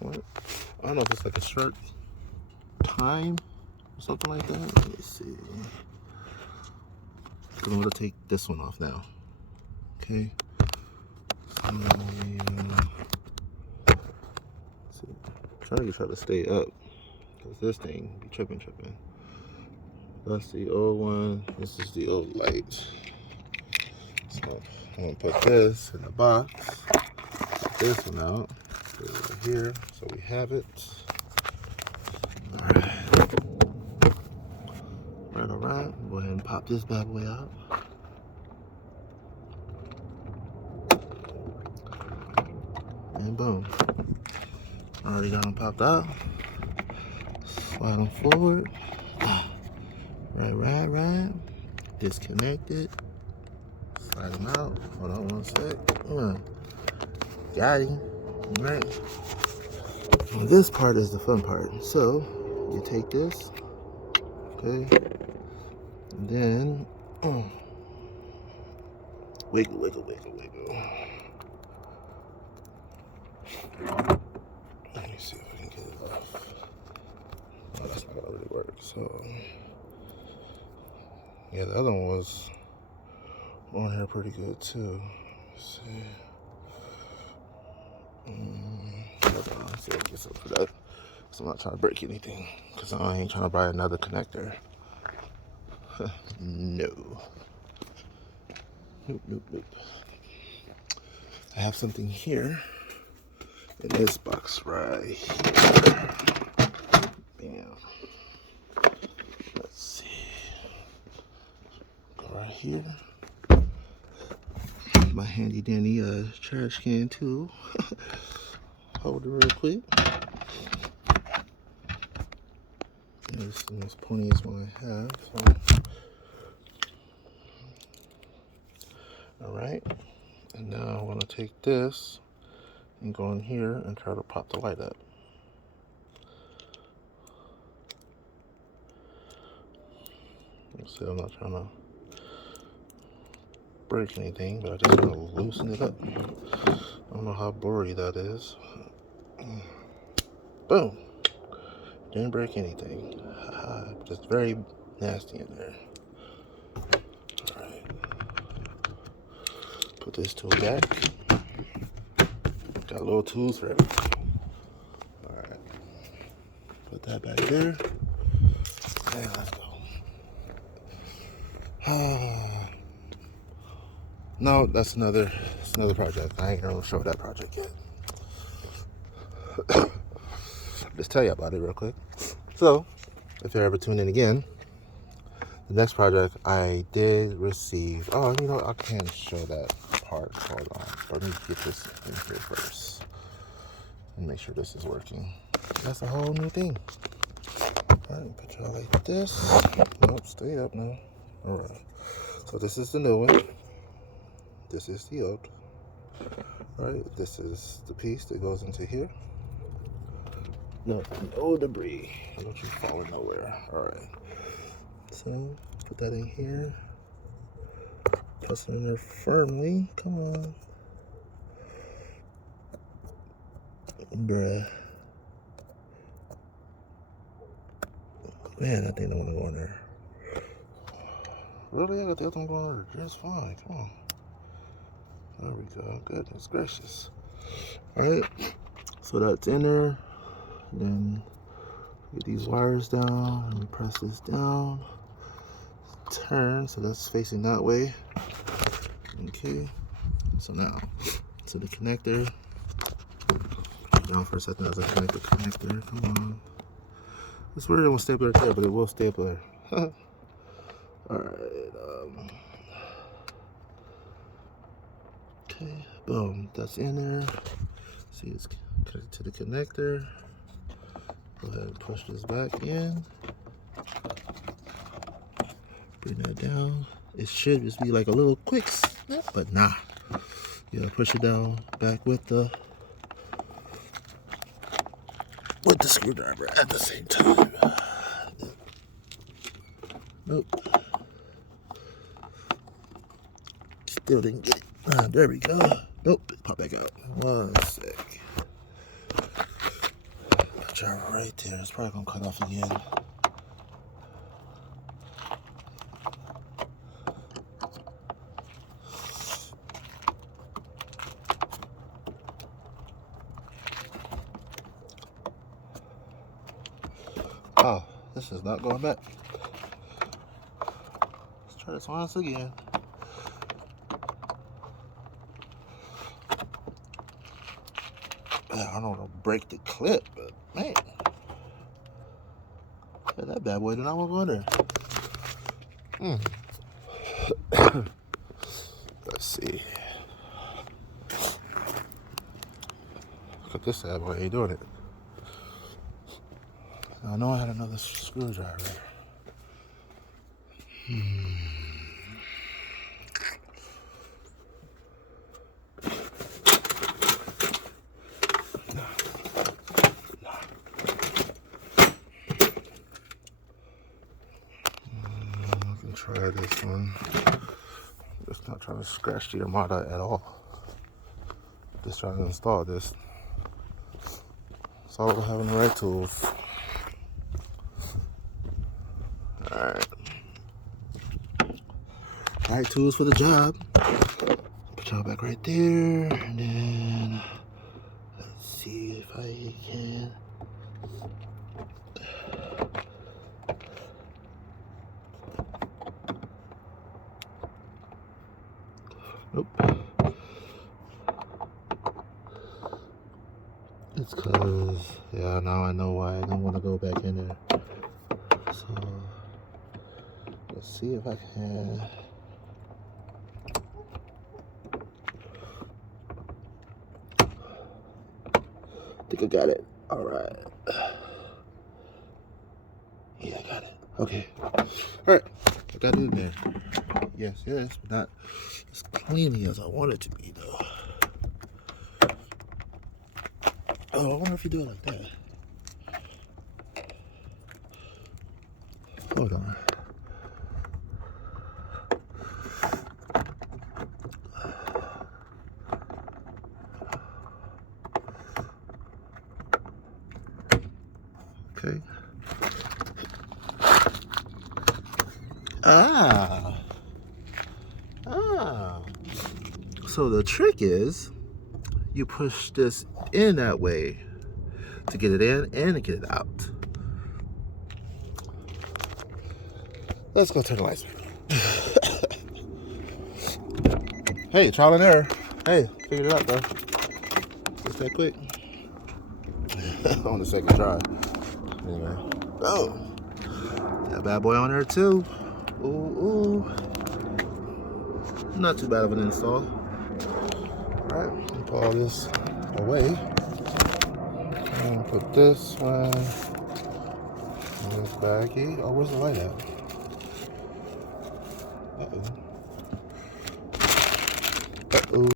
What? I don't know if it's like a short time or something like that. Let me see. I'm going to take this one off now. Okay. So, try to stay up because this thing be tripping. That's the old one. This is the old light. So I'm gonna put this in the box. Put this one out. Put it right here so we have it. All right. Go ahead and pop this bad boy out. And boom. Already got them popped out. Slide them forward. Right. Disconnect it. Slide them out. Hold on one sec. Got him. Right. Well, this part is the fun part. So you take this, okay, and then wiggle. Let me see if I can get it off. Oh, that's not gonna really work. So yeah, the other one was on here pretty good too. Let's see. Hold on, see if I can get something for that. So I'm not trying to break anything because I ain't trying to buy another connector. No. Nope. I have something here in this box right here. Bam. Let's see. Go right here. My handy dandy trash can tool. Hold it real quick. This is the most poniest one I have. So. Alright. And now I'm going to take this and go in here and try to pop the light up. So I'm not trying to break anything, but I just want to loosen it up. I don't know how blurry that is. Boom! Didn't break anything. Just very nasty in there. Alright. Put this tool back. Got little tools for everything. Alright. Put that back there. And let's go. No, that's another project. I ain't gonna show that project yet. Just tell you about it real quick. So, if you're ever tuning in again, the next project I did receive. Oh, you know, I can't show that part. Hold on. Let me get this in here first and make sure this is working. That's a whole new thing. Alright, put y'all like this. Nope, stay up now. Alright. So this is the new one. This is the old. Alright, this is the piece that goes into here. No debris. Don't you fall nowhere. Alright. So put that in here. Press it in there firmly. Come on. Bruh. Man, that thing don't want to go in there. Really? I got the other one going in there just fine. Come on. There we go. Goodness gracious. Alright. So that's in there. Then get these wires down and press this down. Turn so that's facing that way. Okay. So now to the connector. Down for a second as I connect the connector. Come on. It's weird it won't staple right there, but it will staple there. Alright, okay, boom, that's in there. See, it's connected to the connector. Go ahead and push this back in. Bring that down. It should just be like a little quick snap, but nah. You gotta push it down back with the screwdriver at the same time. Nope. Still didn't get it. There we go. Nope. Pop back out. One sec. screwdriver right there. It's probably gonna cut off again. Oh, this is not going back. Let's try this once again. I don't want to break the clip, but man, yeah, that bad boy did not want to go in there. Let's see. Look at this bad boy, ain't doing it. I know I had another screwdriver. Try this one. Just not trying to scratch the Armada at all. Just trying to install this. It's all about having the right tools. Alright. Right tools for the job. Put y'all back right there. And then let's see if I can. Nope. It's cause, yeah, now I know why I don't want to go back in there. So, let's see if I can. I think I got it. Alright. Yeah, I got it. Okay. Alright. I got it in there. Yes, but not as cleanly as I want it to be, though. Oh, I wonder if you do it like that. Hold on. Okay. So the trick is you push this in that way to get it in and to get it out. Let's go turn the lights back. Hey, trial and error. Hey, figured it out though. Just that quick. On the second try. Anyway. Oh. That bad boy on there too. Ooh. Not too bad of an install. Alright, put all this away. And put this one in this baggie. Oh, where's the light at? Uh-oh.